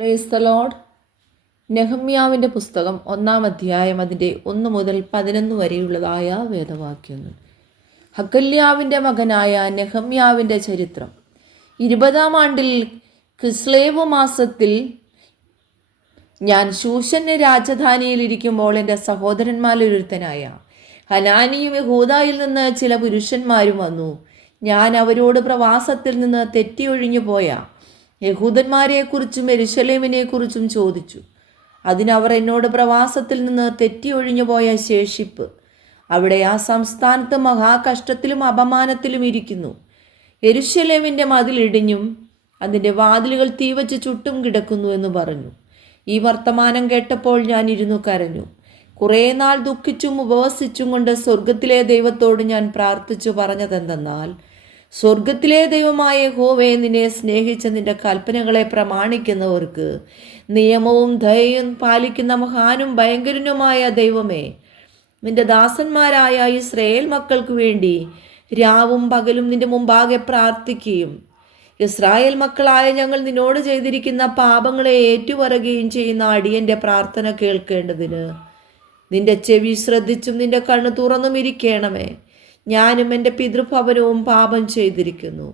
Praise the Lord. നെഹമ്യാവിൻ്റെ പുസ്തകം 1-ാം അധ്യായം അതിൻ്റെ 1 മുതൽ 11 വരെയുള്ളതായ വേദവാക്യങ്ങൾ. ഹക്കല്യാവിൻ്റെ മകനായ നെഹമ്യാവിൻ്റെ ചരിത്രം. 20-ാം ആണ്ടിൽ കിസ്ലേവ് മാസത്തിൽ ഞാൻ ശൂശന് രാജധാനിയിലിരിക്കുമ്പോൾ എൻ്റെ സഹോദരന്മാരിലൊരുത്തനായ ഹനാനിയും യഹൂദായിൽ നിന്ന് ചില പുരുഷന്മാരും വന്നു. ഞാൻ അവരോട് പ്രവാസത്തിൽ നിന്ന് തെറ്റിയൊഴിഞ്ഞു പോയ യഹൂദന്മാരെക്കുറിച്ചും യെരൂശലേമിനെക്കുറിച്ചും ചോദിച്ചു. അതിനവർ എന്നോട് പ്രവാസത്തിൽ നിന്ന് തെറ്റിയൊഴിഞ്ഞു പോയ ശേഷിപ്പ് അവിടെ ആ സംസ്ഥാനത്ത് മഹാകഷ്ടത്തിലും അപമാനത്തിലും ഇരിക്കുന്നു. യെരൂശലേമിൻ്റെ മതിലിടിഞ്ഞും അതിൻ്റെ വാതിലുകൾ തീവച്ച് ചുട്ടും കിടക്കുന്നു എന്ന് പറഞ്ഞു. ഈ വർത്തമാനം കേട്ടപ്പോൾ ഞാൻ ഇരുന്നു കരഞ്ഞു. കുറേ നാൾ ദുഃഖിച്ചും ഉപവസിച്ചും കൊണ്ട് സ്വർഗത്തിലെ ദൈവത്തോട് ഞാൻ പ്രാർത്ഥിച്ചു പറഞ്ഞതെന്തെന്നാൽ, സ്വർഗത്തിലെ ദൈവമായ യഹോവേ, നിന്നെ സ്നേഹിച്ച നിന്റെ കൽപ്പനകളെ പ്രമാണിക്കുന്നവർക്ക് നിയമവും ദയയും പാലിക്കുന്ന മഹാനും ഭയങ്കരനുമായ ദൈവമേ, നിന്റെ ദാസന്മാരായ ഇസ്രായേൽ മക്കൾക്ക് വേണ്ടി രാവും പകലും നിന്റെ മുമ്പാകെ പ്രാർത്ഥിക്കുകയും ഇസ്രായേൽ മക്കളായ ഞങ്ങൾ നിന്നോട് ചെയ്തിരിക്കുന്ന പാപങ്ങളെ ഏറ്റുപറയുകയും ചെയ്യുന്ന അടിയൻ്റെ പ്രാർത്ഥന കേൾക്കേണ്ടതിന് നിന്റെ ചെവി ശ്രദ്ധിച്ചും നിന്റെ കണ്ണ് തുറന്നും ഇരിക്കണമേ. ഞാനും എൻ്റെ പിതൃഭവനവും പാപം ചെയ്തിരിക്കുന്നു.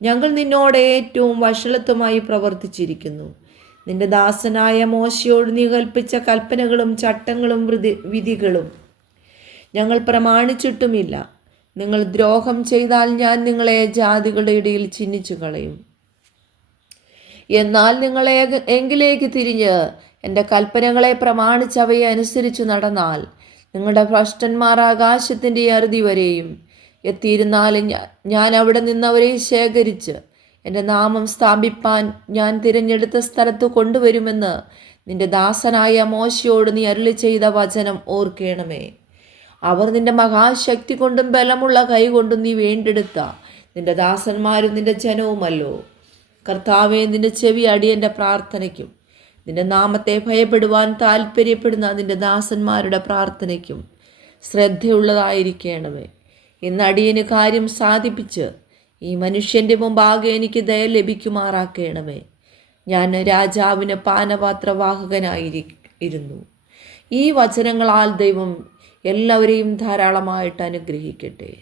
ഞങ്ങൾ നിന്നോട് ഏറ്റവും വഷളത്വമായി പ്രവർത്തിച്ചിരിക്കുന്നു. നിന്റെ ദാസനായ മോശയോട് നീ കൽപ്പിച്ച കൽപ്പനകളും ചട്ടങ്ങളും വിധികളും ഞങ്ങൾ പ്രമാണിച്ചിട്ടുമില്ല. നിങ്ങൾ ദ്രോഹം ചെയ്താൽ ഞാൻ നിങ്ങളെ ജാതികളുടെ ഇടയിൽ ചിഹ്നിച്ചു കളയും. എന്നാൽ നിങ്ങളെ എങ്കിലേക്ക് തിരിഞ്ഞ് എൻ്റെ കൽപ്പനകളെ പ്രമാണിച്ചവയെ അനുസരിച്ച് നടന്നാൽ നിങ്ങളുടെ ഭ്രഷ്ടന്മാർ ആകാശത്തിൻ്റെ അറുതി വരെയും എത്തിയിരുന്നാലും ഞാൻ അവിടെ നിന്നവരെ ശേഖരിച്ച് എൻ്റെ നാമം സ്ഥാപിപ്പാൻ ഞാൻ തിരഞ്ഞെടുത്ത സ്ഥലത്ത് കൊണ്ടുവരുമെന്ന് നിന്റെ ദാസനായ മോശയോട് നീ അരുളി ചെയ്ത വചനം ഓർക്കണമേ. അവർ നിന്റെ മഹാശക്തി കൊണ്ടും ബലമുള്ള കൈ കൊണ്ടും നീ വീണ്ടെടുത്ത നിന്റെ ദാസന്മാരും നിന്റെ ജനവുമല്ലോ. കർത്താവേ, നിന്റെ ചെവി അടിയൻ്റെ പ്രാർത്ഥനയ്ക്കും നിന്റെ നാമത്തെ ഭയപ്പെടുവാൻ താല്പര്യപ്പെടുന്ന നിന്റെ ദാസന്മാരുടെ പ്രാർത്ഥനയ്ക്കും ശ്രദ്ധയുള്ളതായിരിക്കണമേ. ഇന്ന് അടിയന് കാര്യം സാധിപ്പിച്ച് ഈ മനുഷ്യൻ്റെ മുമ്പാകെ എനിക്ക് ദയ ലഭിക്കുമാറാക്കണമേ. ഞാൻ രാജാവിന് പാനപാത്രവാഹകനായിരുന്നു. ഈ വചനങ്ങളാൽ ദൈവം എല്ലാവരെയും ധാരാളമായിട്ട് അനുഗ്രഹിക്കട്ടെ.